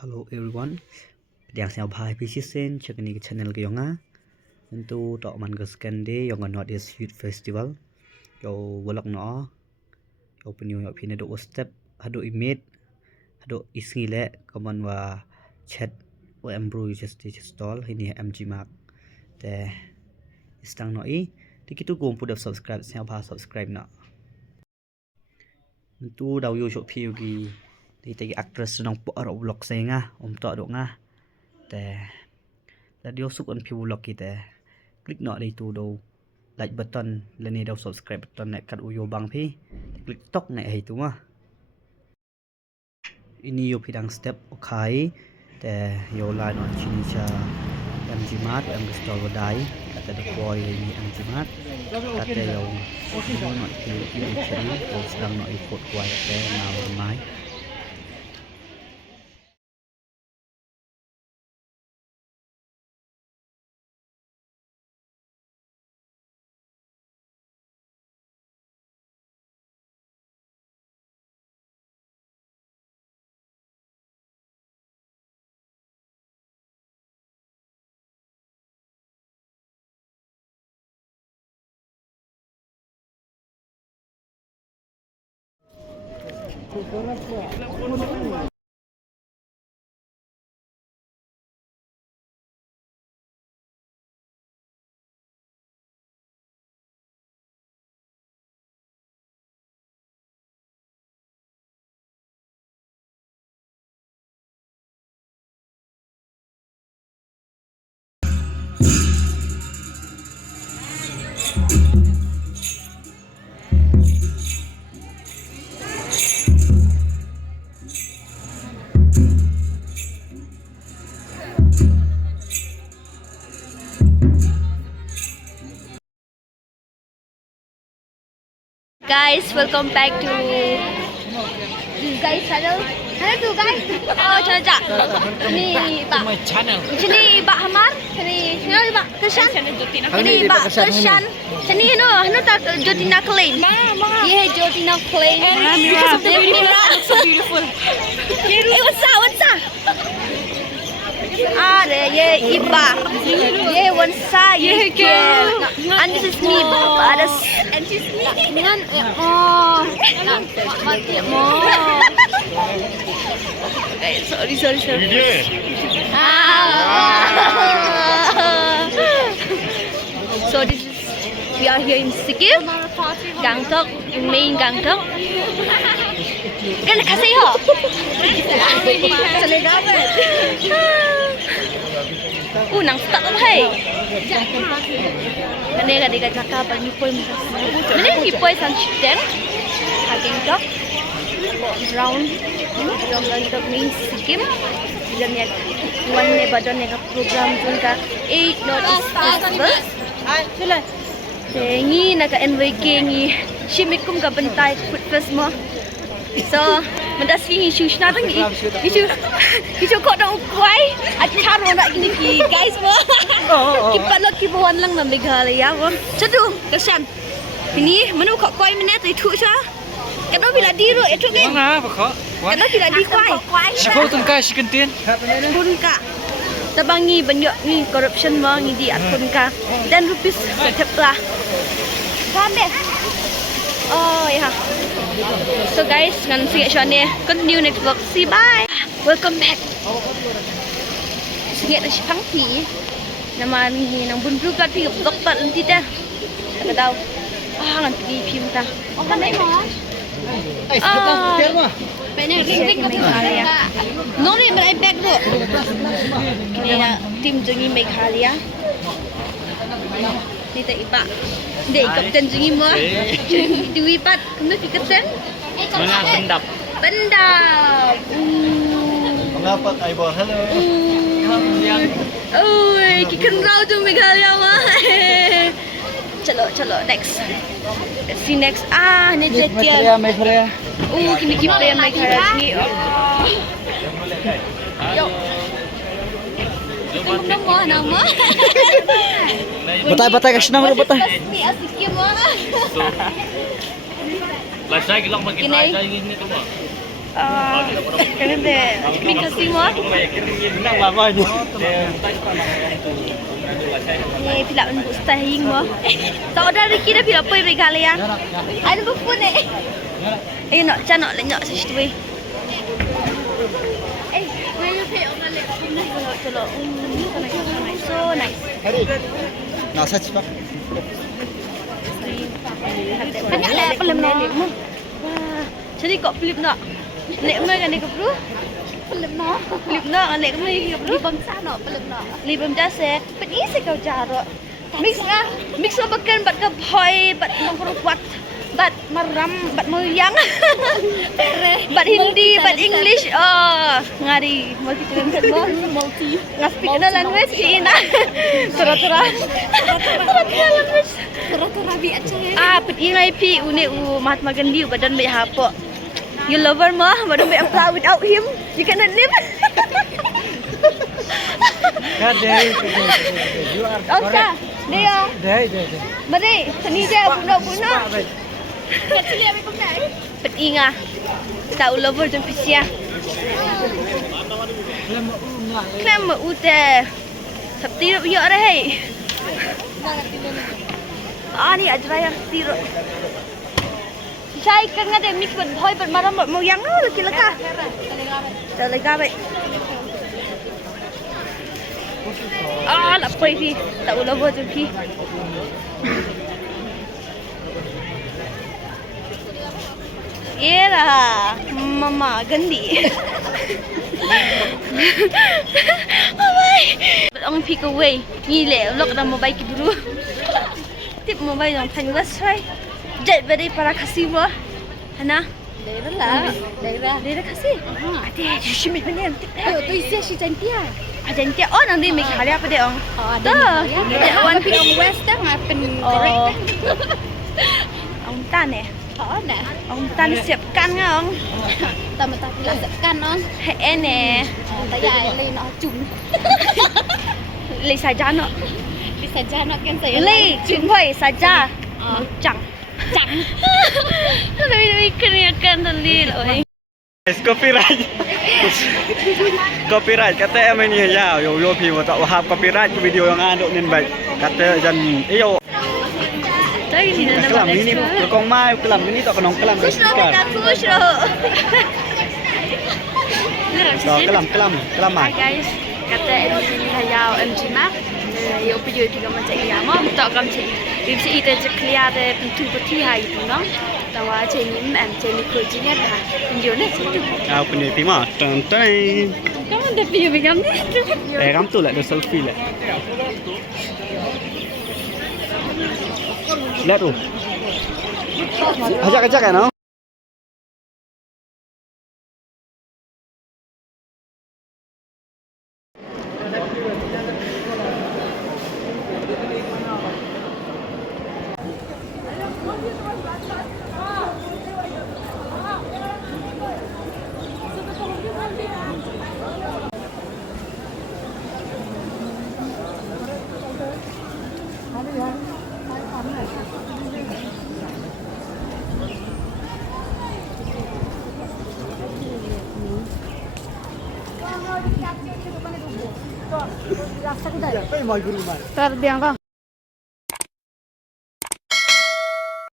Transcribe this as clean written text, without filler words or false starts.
Hello everyone, yang saya bahas pisisen cek ni channel ke yonga. Untuk tok man ke scan day yang North East Youth Festival. Yo walak no. Yo penyu yo pine do step hado image hado isngi le kaman wa chat wa embro just install ini MG Mark. Te istang no I dikitu gom put subscribe saya bahas subscribe na. Untuk daw yo shop piugi thì tagi actress nong po aro vlog sai nga to do nga te radio suk on pi vlog kita click no dei tu do like button le ni do subscribe button ne kat uyo bang pi click tok ne hai tu nga ini yo pidang step okai te yo la no chini cha MG Mart em store dai kata de boy ni MG Mart kata yo no ti chini yo sedang no ikut kuai te na mai. Guys, welcome back to this guys channel. Hello to guys. Oh, channel. Ini Pak. My channel. Sini Pak Hamar. Sini Pak Keshan. Sini Pak Keshan. Sini tak Jotina Klein. Yeah, Jotina Klein. Because of the video, looks so beautiful. Hey, what's up? Yeah, Iba. Yeah, Wansa. Yeah, girl. And this is me, Badas. And this is me. Okay, sorry. So this is, we are here in Sikkim, Gangtok, main Gangtok. Kan kasih ho. Nang stuck hey. Kani ka cakap bagi poi muka. Mana ni poi san chicken? Gangtok. Round Gangtok means Sikkim. Dan ya one ne badan ne program junka 8 North Festival. Chila. Tengi nak NVK ni shimikum ka bentai food fest mo. So, mendas ini susna tu ni. Itu kau dah ukuai. Acar orang ini ki guys mo. Kipat lo kipuan lang na Meghalaya mo. Cadu, kesan. Ini menu kau kuai mana tu itu sah. Kenapa bila diru itu kan? Mana apa kau? Kenapa bila di kuai? Siapa tu kau si kentin? Punka. Tabangi banyak ni corruption mo ni di at punka. Dan rupis tetap lah. Faham deh? Oh ya. So guys, ngan sige siya ni continue next vlog. See bye. Welcome back. Sige na si Pangti. Naman ni nang bunbru ka ti vlog ta nanti dah. Ka daw. Ngan ti phim ta. Ka nai mo. Pene ring ka Meghalaya. No ni mai back do. Ni tim jungi Meghalaya. Ni tak iba. Dek kapten jungi mo. Dui pat, kamu si kapten? Mana pendap? Pendap. Pendapat Aibor. Hello. Oi, kikan rau tu Meghalaya mah. Chalo next. Let's see next. Ni dia. Meghalaya. Kini kita Meghalaya ni. Yo. Nama. Batai kasi nama batai. Ni asik mo. Last night lang magkita ini tu. Kerana mi kasih mo. Nang lama aja. Ni pila untuk staying mo. Tak ada Ricky dah pila poi bega le ya. Ada buku ni. Nak canok le nyok situ we. Where you pay on the leg? Chalo. So nice. Nah, sach pak. Banyak le pelem le mo. Wah, jadi kok pelip nak. Lek mo kan ni ke bro? Pelip nak. Pelip nak lek mo ni ke bro? Libam sana pelip nak. Libam jase. Pen isi kau jaro. Mix ngah. Mix lo bakan bat ke boy, bat nongkrong kuat. Bat maram, bat moyang. Bat Hindi, bat English. Oh, ngari multi talented mo. Multi. Ngaspeak na language Cina. Tura-tura. Tura-tura language. Tura-tura bi aja. Pet ingai pi une Mahatma Gandhi badan be hapo. You lover mo, badan be apply without him. You cannot live. You are Okay. Dia. Deh. Mari, seni dia bunuh-bunuh. Actually, kami kau nak. Pet inga. Tak lover jom pisia. Klem ute. Sabti yo reh. Ni ajraya tiro. Sai kan ngade mix bat boy bat maram bat mau yang laki laka. Talaga ba. Lapoi pi. Tak lover jom pi. Era Mama Gandhi. Amai. Ông pick away. Ni le lock dah mobile ki dulu. Tip mobile yang tanya sai. Jet beri para kasih mo. Hana? Daerah kasih. Ade, shimit mana? Ayo tu isi si cantia. Cantia. Oh, nanti make hari apa deh, Ong? Ada. One pick on west dah ngapen correct. Ong tan eh. Ông tan siapkan ngong. Tama pila siapkan ngong. Ene. Taya le no chung. Le saja no. Le saja no kan saya. Le chung hoi saja. Chang. Lebih keniakan tadi loh. Copyright. Copyright kata em ini ya, yo pi mau tak wahab copyright video yang ada nin baik. Kata jan iyo. Kelam ini kong mai kelam ini tak kenong kelam Kushro. So kelam mai. Guys, kata MC hayau MC mak. Yo video tiga macam ini ama tak kam cik. Bisa ite ceklia de pintu peti hai tu no. Tawa cik ni MC ni kujinya dah. Video ni situ. Apa ni pima? Tonton. Kamu dah video begam ni. Kamu tu lah, ada selfie lah. Lihat tu. Ajak kan, no? Terbiang kau.